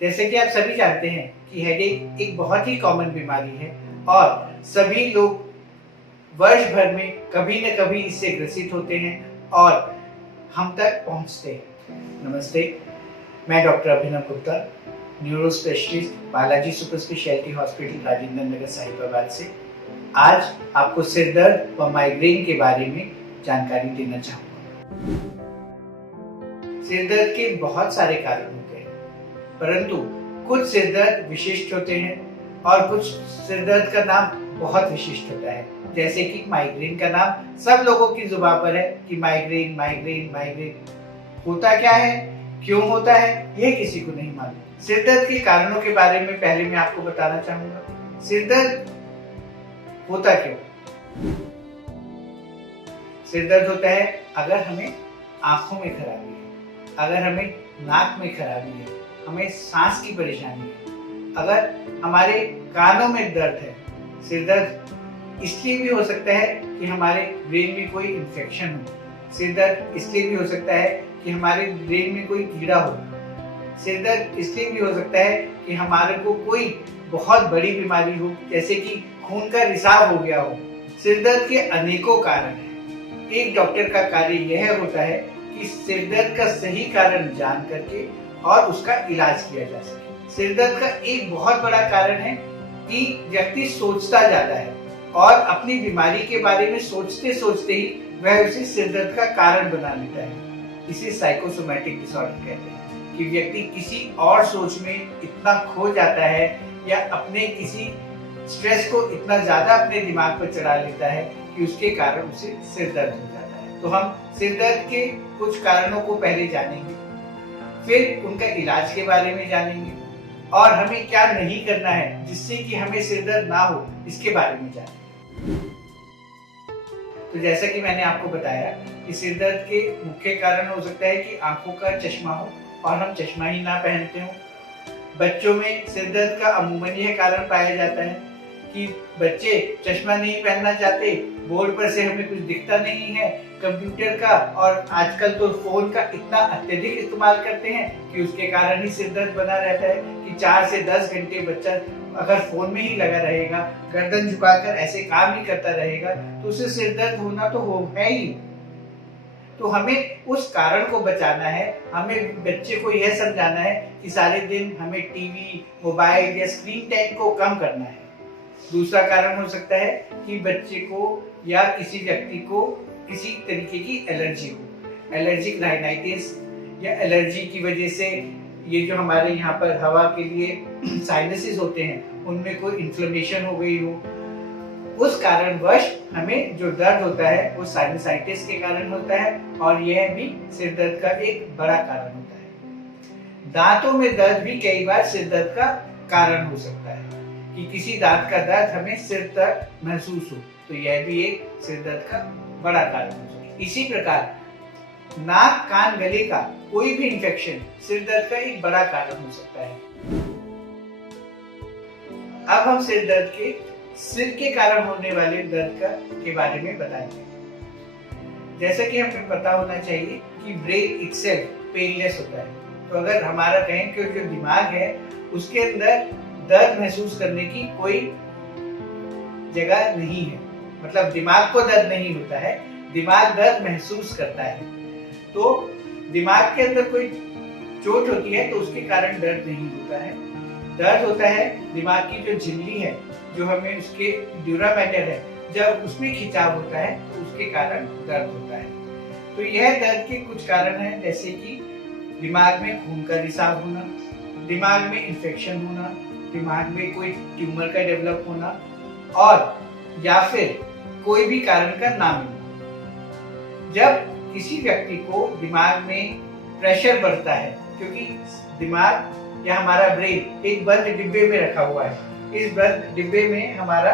जैसे कि आप सभी जानते हैं कि हेडेक एक बहुत ही कॉमन बीमारी है और सभी लोग वर्ष भर में कभी न कभी इससे ग्रसित होते हैं और हम तक पहुंचते हैं। नमस्ते, मैं doctor Abhinav Gupta, neuro specialist, Balaji super speciality hospital, Rajendra Nagar, Sahibabad से आज आपको सिर दर्द व माइग्रेन के बारे में जानकारी देना चाहूँगा। सिर दर्द के बहुत सारे कारण होते हैं, परंतु कुछ सिर दर्द विशिष्ट होते हैं और कुछ सिर दर्द का नाम बहुत विशिष्ट होता है। जैसे कि माइग्रेन का नाम सब लोगों की जुबान पर है कि माइग्रेन माइग्रेन माइग्रेन होता क्या है, क्यों होता है, यह किसी को नहीं मालूम। सिर दर्द के कारणों के बारे में पहले मैं आपको बताना चाहूंगा। सिर दर्द होता क्यों? सिर दर्द होता है अगर हमें आंखों में खराबी है, अगर हमें नाक में खराबी है, हमें सांस की परेशानी है, अगर हमारे कानों में दर्द है। सिर दर्द इसलिए भी हो सकता है कि हमारे ब्रेन में कोई इन्फेक्शन हो। सिर दर्द इसलिए भी हो सकता है कि हमारे ब्रेन में कोई कीड़ा हो। सिर दर्द इसलिए भी हो सकता है कि हमारे को कोई बहुत बड़ी बीमारी हो, जैसे कि खून का रिसाव हो गया हो। सिर दर्द के अनेकों कारण हैं। एक डॉक्टर का कार्य यह होता है कि सिर दर्द का सही कारण जान करके और उसका इलाज किया जा सके। सिर दर्द का एक बहुत बड़ा कारण है कि व्यक्ति सोचता जाता है और अपनी बीमारी के बारे में सोचते सोचते ही वह उसे सिर दर्द का कारण बना लेता है। इसे साइकोसोमैटिक डिसऑर्डर कहते हैं कि व्यक्ति किसी और सोच में इतना खो जाता है या अपने किसी स्ट्रेस को इतना ज्यादा अपने दिमाग पर चढ़ा लेता है कि उसके कारण उसे सिर दर्द हो जाता है। तो हम सिर दर्द के कुछ कारणों को पहले जानेंगे, फिर उनका इलाज के बारे में जानेंगे और हमें क्या नहीं करना है जिससे कि हमें सिर दर्द ना हो, इसके बारे में जानेंगे। तो जैसा कि मैंने आपको बताया कि सिर दर्द के मुख्य कारण हो सकता है कि आंखों का चश्मा हो और हम चश्मा ही ना पहनते हो। बच्चों में सिर दर्द का अमूमन यह कारण पाया जाता है कि बच्चे चश्मा नहीं पहनना चाहते, बोर्ड पर से हमें कुछ दिखता नहीं है, कंप्यूटर का और आजकल तो फोन का इतना अत्यधिक इस्तेमाल करते हैं कि उसके कारण ही सिर दर्द बना रहता है कि 4 से 10 घंटे बच्चा अगर फोन में ही लगा रहेगा, गर्दन झुकाकर ऐसे काम ही करता रहेगा, तो उसे सिर दर्द होना तो हो है ही। तो हमें उस कारण को बचाना है। हमें बच्चे को यह समझाना है कि सारे दिन हमें टीवी, मोबाइल या स्क्रीन टाइम को कम करना है। दूसरा कारण हो सकता है कि बच्चे को या किसी व्यक्ति को किसी तरीके की एलर्जी हो, एलर्जिक राइनाइटिस या एलर्जी की वजह से ये जो हमारे यहाँ पर हवा के लिए साइनसेस होते हैं उनमें कोई इन्फ्लेमेशन हो गई हो। उस कारणवश हमें जो दर्द होता है वो साइनसाइटिस के कारण होता है और यह भी सिर दर्द का एक बड़ा कारण होता है। दांतों में दर्द भी कई बार सिर दर्द का कारण हो सकता है कि किसी दांत का दर्द हमें सिर तक महसूस हो, तो यह भी एक सिर दर्द का बड़ा कारण हो सकता है। इसी प्रकार नाक, कान, गले का कोई भी इन्फेक्शन सिर दर्द का एक बड़ा कारण हो सकता है। अब हम सिर दर्द के सिर के कारण होने वाले दर्द के बारे में बताएंगे। जैसा कि हमें पता होना चाहिए कि ब्रेन इटसेल्फ पेनलेस होता है। तो अगर हमारा कहें कि जो दिमाग है उसके अंदर दर्द महसूस करने की कोई जगह नहीं है, मतलब दिमाग को दर्द नहीं होता है, दिमाग दर्द महसूस करता है। तो दिमाग के अंदर कोई चोट होती है तो उसके कारण दर्द नहीं होता है। दर्द होता है दिमाग की जो झिल्ली है, जो हमें उसके ड्यूरा मैटर है, जब उसमें खिंचाव होता है तो उसके कारण दर्द होता है। तो यह दर्द के कुछ कारण हैं, जैसे कि दिमाग में खून का रिसाव होना, दिमाग में इन्फेक्शन होना, दिमाग में कोई ट्यूमर का डेवलप होना और या फिर कोई भी कारण का ना मिलना। जब किसी व्यक्ति को दिमाग में प्रेशर बढ़ता है, क्योंकि दिमाग या हमारा ब्रेन एक बंद डिब्बे में रखा हुआ है, इस बंद डिब्बे में हमारा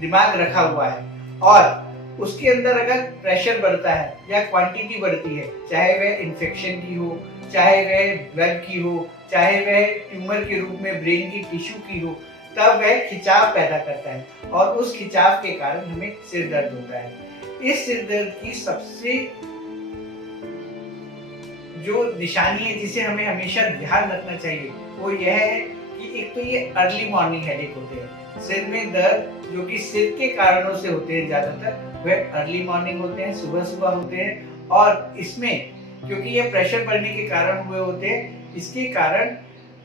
दिमाग रखा हुआ है और उसके अंदर अगर प्रेशर बढ़ता है या क्वांटिटी बढ़ती है, चाहे वह इन्फेक्शन की हो, चाहे वह ब्लड की हो, चाहे वह ट्यूमर के रूप में ब्रेन की टिश्यू की हो, तब वह खिंचाव पैदा करता है और उस खिंचाव के कारण हमें सिर दर्द होता है। इस सिर दर्द की सबसे जो निशानी है जिसे हमें हमेशा ध्यान रखना चाहिए वो यह है कि एक तो ये अर्ली मॉर्निंग हेडेक होते हैं। सिर में दर्द जो कि सिर के कारणों से होते हैं ज्यादातर, वह अर्ली मॉर्निंग होते हैं, सुबह सुबह होते हैं। और इसमें क्योंकि ये प्रेशर बढ़ने के कारण हुए होते हैं, इसके कारण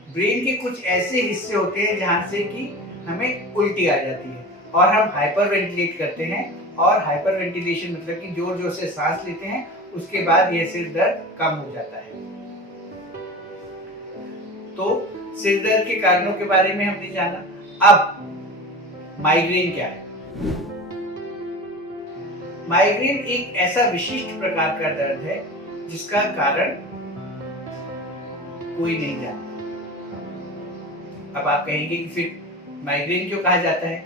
ब्रेन के कुछ ऐसे हिस्से होते हैं जहाँ से कि हमें उल्टी आ जाती है और हम हाइपर वेंटिलेट करते हैं। और हाइपर वेंटिलेशन मतलब कि जोर जोर से सांस लेते हैं, उसके बाद यह सिर दर्द कम हो जाता है। तो सिर दर्द के कारणों के बारे में हमने जाना। अब माइग्रेन क्या है? माइग्रेन एक ऐसा विशिष्ट प्रकार का दर्द है जिसका कारण कोई नहीं जानता। अब आप कहेंगे कि फिर माइग्रेन क्यों कहा जाता है?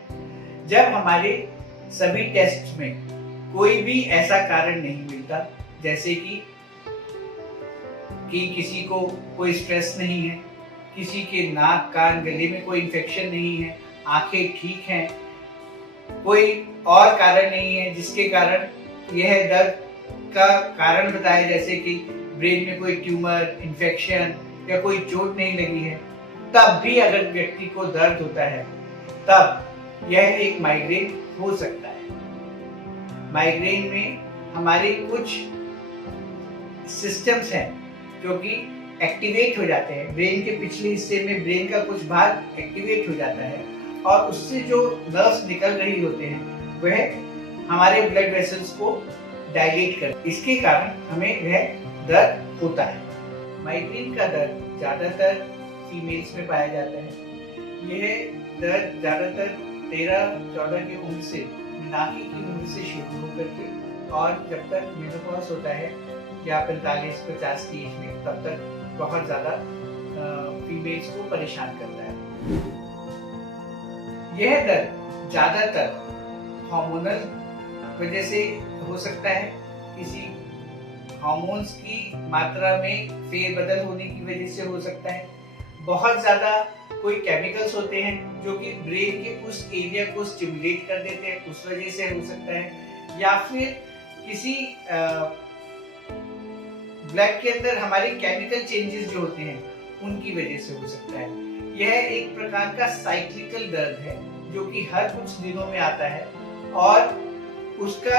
जब हमारे सभी टेस्ट में कोई भी ऐसा कारण नहीं मिलता, जैसे कि किसी को कोई स्ट्रेस नहीं है, किसी के नाक कान गले में कोई इन्फेक्शन नहीं है, आंखें ठीक हैं, कोई और कारण नहीं है जिसके कारण यह दर्द का कारण बताए, जैसे कि ब्रेन में कोई ट्यूमर, इन्फेक्शन या कोई चोट नहीं लगी है, तब भी अगर व्यक्ति को दर्द होता है तब यह एक माइग्रेन हो सकता है। माइग्रेन में हमारे कुछ सिस्टम्स हैं जो कि एक्टिवेट हो जाते हैं। ब्रेन के पिछले हिस्से में ब्रेन का कुछ भाग एक्टिवेट हो जाता है और उससे जो नर्व्स निकल रही होते हैं वह हमारे ब्लड वेसल्स को डायलेट कर, इसके कारण हमें वह दर्द होता है। माइग्रेन का दर्द ज्यादातर फीमेल्स में पाया जाता है। यह दर्द ज्यादातर 13-14 की उम्र से, नाकी की उम्र से शुरू होकर के और जब तक मेनोपॉज होता है या 45-50 की एज में, तब तक बहुत ज्यादा फीमेल्स को परेशान करता है। यह दर्द ज्यादातर हार्मोनल वजह से हो सकता है, किसी हार्मोन्स की मात्रा में फेरबदल होने की वजह से हो सकता है, बहुत ज्यादा कोई केमिकल्स होते हैं जो कि ब्रेन के उस एरिया को स्टिमुलेट कर देते हैं, उस वजह से हो सकता है, या फिर किसी ब्लड के अंदर हमारे केमिकल चेंजेस जो होते हैं उनकी वजह से हो सकता है। यह एक प्रकार का साइक्लिकल दर्द है जो कि हर कुछ दिनों में आता है और उसका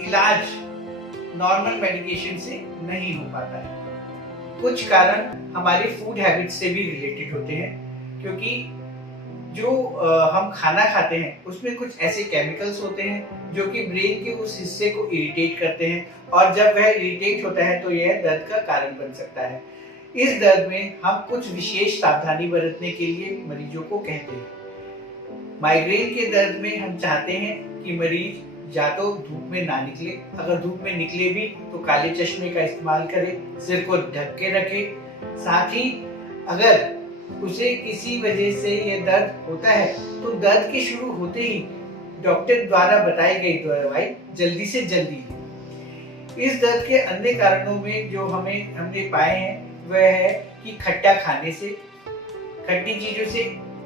इलाज नॉर्मल मेडिकेशन से नहीं हो पाता है। कुछ कारण हमारे फूड हैबिट से भी रिलेटेड होते हैं, क्योंकि जो हम खाना खाते हैं उसमें कुछ ऐसे केमिकल्स होते हैं जो कि ब्रेन के उस हिस्से को इरिटेट करते हैं और जब वह इरिटेट होता है तो यह दर्द का कारण बन सकता है। इस दर्द में हम कुछ विशेष सावधानी बरतने के लिए मरीजों को कहते हैं। माइग्रेन के दर्द में हम चाहते हैं कि मरीज या तो धूप में ना निकले, अगर धूप में निकले भी तो काले चश्मे का इस्तेमाल करे, सिर को ढक के रखे। साथ ही अगर उसे किसी वजह से ये दर्द होता है तो दर्द के शुरू होते ही डॉक्टर द्वारा बताई गई दवाई जल्दी से जल्दी लें। इस दर्द के अन्य कारणों में जो हमने पाए हैं वह है कि खट्टा खाने से, खट्टी चीजों से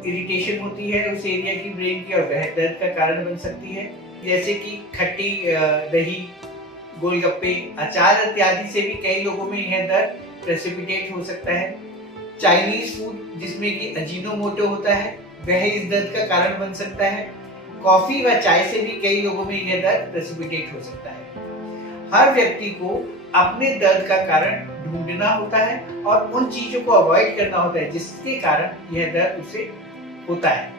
इरिटेशन होती है उस एरिया की ब्रेन की और वह दर्द का कारण बन सकती है, जैसे कि खट्टी दही, गोलगप्पे, अचार इत्यादि से भी कई लोगों में यह दर्द प्रेसिपिटेट हो सकता है। चाइनीज फूड जिसमें कि अजीनोमोटो होता है वह इस दर्द का कारण बन सकता है। कॉफी व चाय से भी कई लोगों में यह दर्द प्रेसिपिटेट हो सकता है। हर व्यक्ति को अपने दर्द का कारण ढूंढना होता है और उन चीजों को अवॉइड करना होता है जिसके कारण यह दर्द उसे होता है।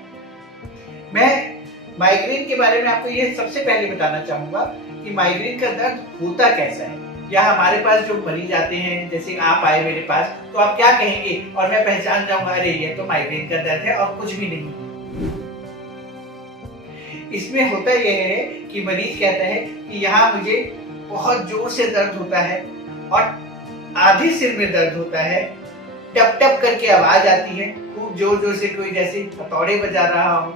मैं माइग्रेन के बारे में आपको यह सबसे पहले बताना चाहूंगा कि माइग्रेन का दर्द होता कैसा है। या हमारे पास जो मरीज आते हैं, जैसे आप आए मेरे पास, तो आप क्या कहेंगे और मैं पहचान जाऊंगा, अरे ये तो माइग्रेन का दर्द है और कुछ भी नहीं। इसमें होता यह है कि मरीज कहता है कि यहाँ मुझे बहुत जोर से दर्द होता है और आधे सिर में दर्द होता है, टप टप करके आवाज आती है, खूब जोर जोर से कोई जैसे हथौड़े बजा रहा हो।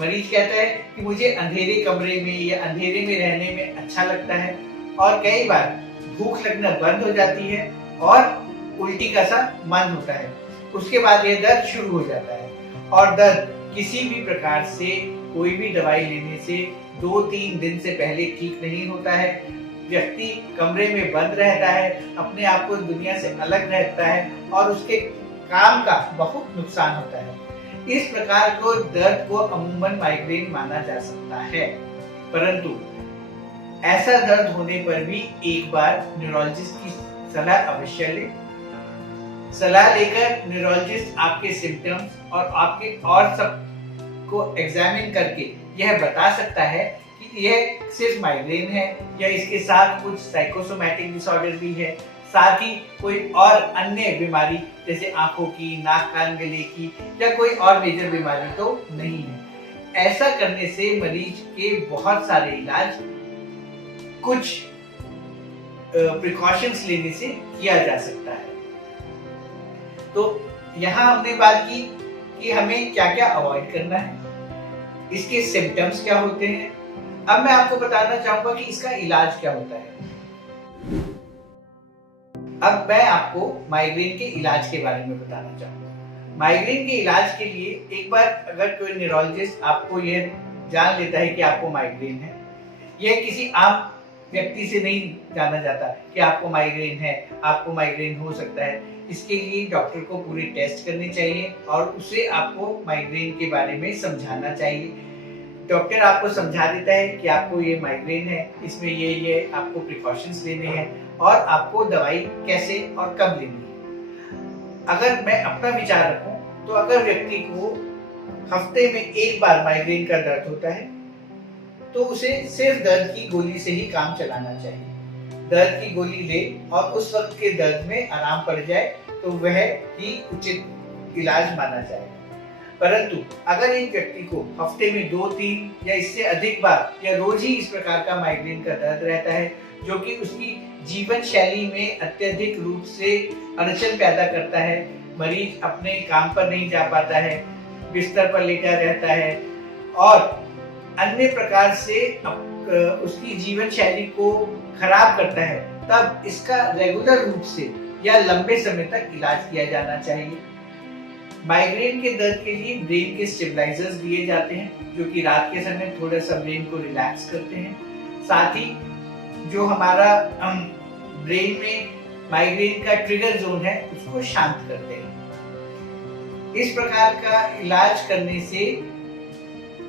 मरीज कहता है कि मुझे अंधेरे कमरे में या अंधेरे में रहने में अच्छा लगता है और कई बार भूख लगना बंद हो जाती है और उल्टी का सा मन होता है। उसके बाद यह दर्द शुरू हो जाता है और दर्द किसी भी प्रकार से, कोई भी दवाई लेने से 2-3 दिन से पहले ठीक नहीं होता है। व्यक्ति कमरे में बंद रहता है, अपने आप को दुनिया से अलग रहता है और उसके काम का बहुत नुकसान होता है। इस प्रकार को दर्द को अमूमन माइग्रेन माना जा सकता है, परंतु ऐसा दर्द होने पर भी एक बार न्यूरोलॉजिस्ट की सलाह अवश्य लें। सलाह लेकर न्यूरोलॉजिस्ट आपके सिम्टम्स और आपके और सब को एग्जामिन करके यह बता सकता है कि यह सिर्फ माइग्रेन है या इसके साथ कुछ साइकोसोमैटिक डिसऑर्डर भी है, साथ ही कोई और अन्य बीमारी जैसे आंखों की, नाक कान गले की या कोई और मेजर बीमारी तो नहीं है। ऐसा करने से मरीज के बहुत सारे इलाज कुछ प्रिकॉशंस लेने से किया जा सकता है। तो यहाँ हमने बात की कि हमें क्या क्या अवॉइड करना है, इसके सिम्टम्स क्या होते हैं। अब मैं आपको बताना चाहूंगा कि इसका इलाज क्या होता है। अब मैं आपको माइग्रेन के इलाज के बारे में बताना चाहूंगा। माइग्रेन के इलाज के लिए एक बार अगर कोई न्यूरोलॉजिस्ट आपको यह जान लेता है कि आपको माइग्रेन है, यह किसी आम व्यक्ति से नहीं जाना जाता कि आपको माइग्रेन है, आपको माइग्रेन हो सकता है। इसके लिए डॉक्टर को पूरे टेस्ट करने चाहिए और उसे आपको माइग्रेन के बारे में समझाना चाहिए। डॉक्टर आपको समझा देता है कि आपको ये माइग्रेन है, इसमें ये आपको प्रिकॉशंस लेने हैं और आपको दवाई कैसे और कब लेनी है। अगर मैं अपना विचार रखूं तो अगर व्यक्ति को हफ्ते में एक बार माइग्रेन का दर्द होता है तो उसे सिर्फ दर्द की गोली से ही काम चलाना चाहिए। दर्द की गोली ले और उस वक्त के दर्द में आराम पड़ जाए तो वह ही उचित इलाज माना जाएगा। परंतु अगर एक व्यक्ति को हफ्ते में 2-3 या इससे अधिक बार या रोज ही इस प्रकार का माइग्रेन का दर्द रहता है जो कि उसकी जीवन शैली में अत्यधिक रूप से अड़चन पैदा करता है, मरीज अपने काम पर नहीं जा पाता है, बिस्तर पर लेटा रहता है और अन्य प्रकार से उसकी जीवन शैली को खराब करता है, तब इसका रेगुलर रूप से या लंबे समय तक इलाज किया जाना चाहिए। माइग्रेन के दर्द के लिए ब्रेन के स्टेबलाइजर्स दिए जाते हैं जो कि रात के समय थोड़ा सा ब्रेन को रिलैक्स करते हैं, साथ ही जो हमारा ब्रेन में माइग्रेन का ट्रिगर जोन है उसको शांत करते हैं। इस प्रकार का इलाज करने से,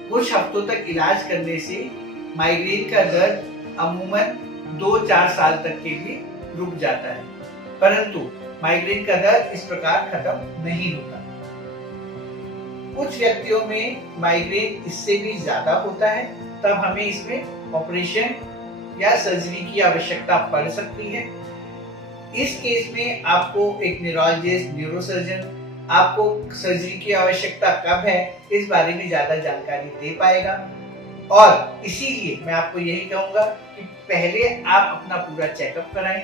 कुछ हफ्तों तक इलाज करने से माइग्रेन का दर्द अमूमन 2-4 साल तक के लिए रुक जाता है, परंतु माइग्रेन का दर्द इस प्रकार खत्म नहीं होता। कुछ व्यक्तियों में माइग्रेन इससे भी ज्यादा होता है, तब हमें इसमें ऑपरेशन या सर्जरी की आवश्यकता पड़ सकती है। इस केस में आपको एक न्यूरोलॉजिस्ट, न्यूरोसर्जन आपको सर्जरी की आवश्यकता कब है इस बारे में ज्यादा जानकारी दे पाएगा। और इसीलिए मैं आपको यही कहूंगा कि पहले आप अपना पूरा चेकअप कराएं,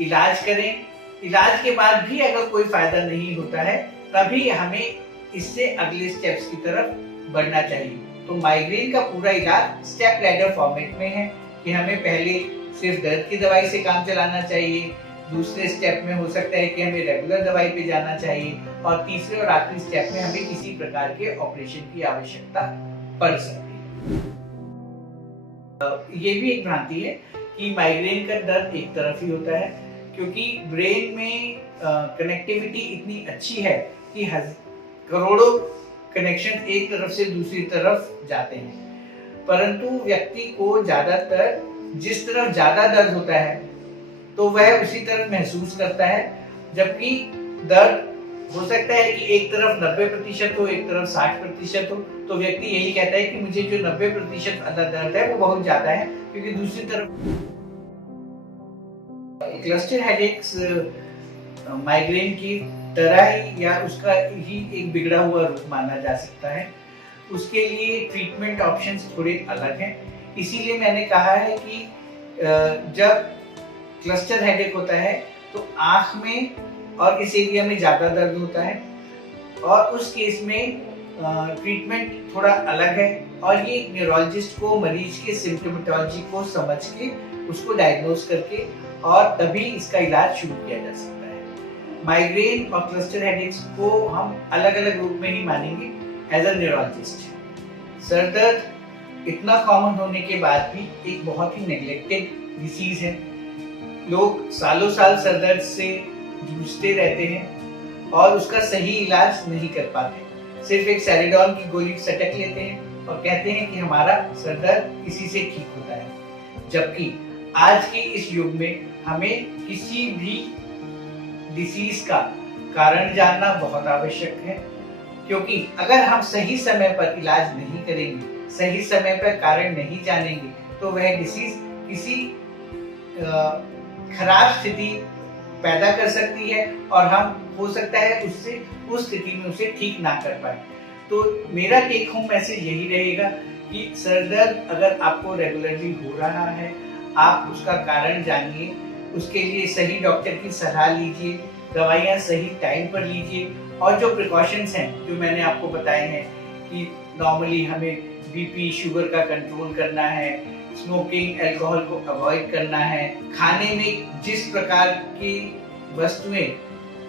इलाज करें। इलाज के बाद भी अगर कोई फायदा नहीं होता है तभी हमें इससे अगले स्टेप्स की तरफ बढ़ना चाहिए। तो माइग्रेन का पूरा इलाज स्टेप लैडर फॉर्मेट में है कि हमें पहले सिर्फ दर्द की दवाई से काम चलाना चाहिए, दूसरे स्टेप में हो सकता है कि हमें रेगुलर दवाई पे जाना चाहिए और तीसरे और आखिरी स्टेप में हमें किसी प्रकार के ऑपरेशन की आवश्यकता पड़ सकती है। ये भी एक भ्रांति है कि माइग्रेन का दर्द एक तरफ ही होता है, क्योंकि ब्रेन में कनेक्टिविटी इतनी अच्छी है कि करोड़ों कनेक्शन एक तरफ से दूसरी तरफ जाते हैं, परंतु व्यक्ति को ज्यादातर जिस तरफ ज्यादा दर्द होता है तो वह उसी तरफ महसूस करता है, जबकि दर्द हो सकता है कि एक तरफ 90% हो, एक तरफ 60% हो, तो व्यक्ति यही कहता है कि मुझे जो 90% वाला दर्द है वो बहुत ज्यादा है, क्योंकि दूसरी तरफ क्लस्टर हेडेक्स माइग्रेन की तरह ही या उसका ही एक बिगड़ा हुआ रूप माना जा सकता है। उसके लिए ट्रीटमेंट ऑप्शंस थोड़े अलग हैं, इसीलिए मैंने कहा है कि जब क्लस्टर हेडेक होता है तो आंख में और इस एरिया में ज्यादा दर्द होता है और उस केस में ट्रीटमेंट थोड़ा अलग है और ये न्यूरोलॉजिस्ट को मरीज के सिम्टोमेटोलॉजी को समझ के उसको डायग्नोज करके और तभी इसका इलाज शुरू किया जा सकता है। माइग्रेन और क्लस्टर हेडेक्स को हम अलग अलग रूप में ही मानेंगे एज अ न्यूरोलॉजिस्ट। सर दर्द, इतना कॉमन होने के बाद भी एक बहुत ही नेग्लेक्टेड डिसीज है। लोग सालों साल सर दर्द से जूझते रहते हैं और उसका सही इलाज नहीं कर पाते। सिर्फ एक सैरिडॉन की गोली सटक लेते हैं और कहते हैं कि हमारा सर दर्द इसी से ठीक होता है। जबकि आज के इस युग में हमें किसी भी डिसीज का कारण जानना बहुत आवश्यक है, क्योंकि अगर हम सही समय पर इलाज नहीं करेंगे, सही समय पर कारण नहीं जानेंगे, तो वह डिसीज किसी खराब स्थिति पैदा कर सकती है और हम हो सकता है उससे उस स्थिति में उसे ठीक ना कर पाए। तो मेरा टेक होम मैसेज यही रहेगा कि सर दर्द अगर आपको रेगुलरली हो रहा है, आप उसका कारण जानिए, उसके लिए सही डॉक्टर की सलाह लीजिए, दवाइयाँ सही टाइम पर लीजिए और जो प्रिकॉशंस हैं जो मैंने आपको बताए हैं कि नॉर्मली हमें बीपी शुगर का कंट्रोल करना है, स्मोकिंग अल्कोहल को अवॉइड करना है, खाने में जिस प्रकार की वस्तुएं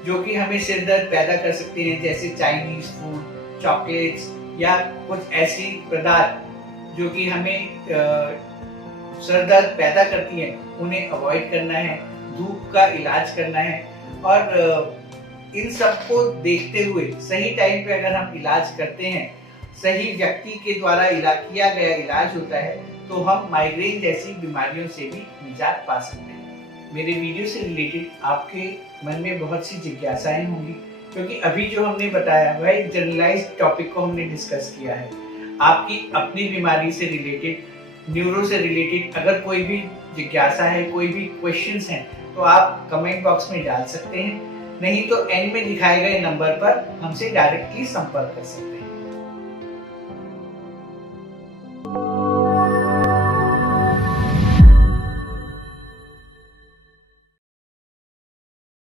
जो कि हमें सिर दर्द पैदा कर सकती हैं जैसे चाइनीज फूड, चॉकलेट्स या कुछ ऐसी पदार्थ जो कि हमें सर दर्द पैदा करती हैं, उन्हें अवॉइड करना है, धूप का इलाज करना है और इन सबको देखते हुए सही टाइम पे अगर हम इलाज करते हैं, सही व्यक्ति के द्वारा किया गया इलाज होता है, तो हम माइग्रेन जैसी बीमारियों से भी निजात पा सकते हैं। मेरे वीडियो से रिलेटेड आपके मन में बहुत सी जिज्ञासाएं होंगी, क्योंकि अभी जो हमने बताया वह एक जनरलाइज्ड टॉपिक को हमने डिस्कस किया है। आपकी अपनी बीमारी से रिलेटेड, न्यूरो से रिलेटेड अगर कोई भी जिज्ञासा है, कोई भी क्वेश्चंस हैं, तो आप कमेंट बॉक्स में डाल सकते हैं, नहीं तो एंड में दिखाए गए नंबर पर हमसे डायरेक्टली संपर्क कर सकते हैं।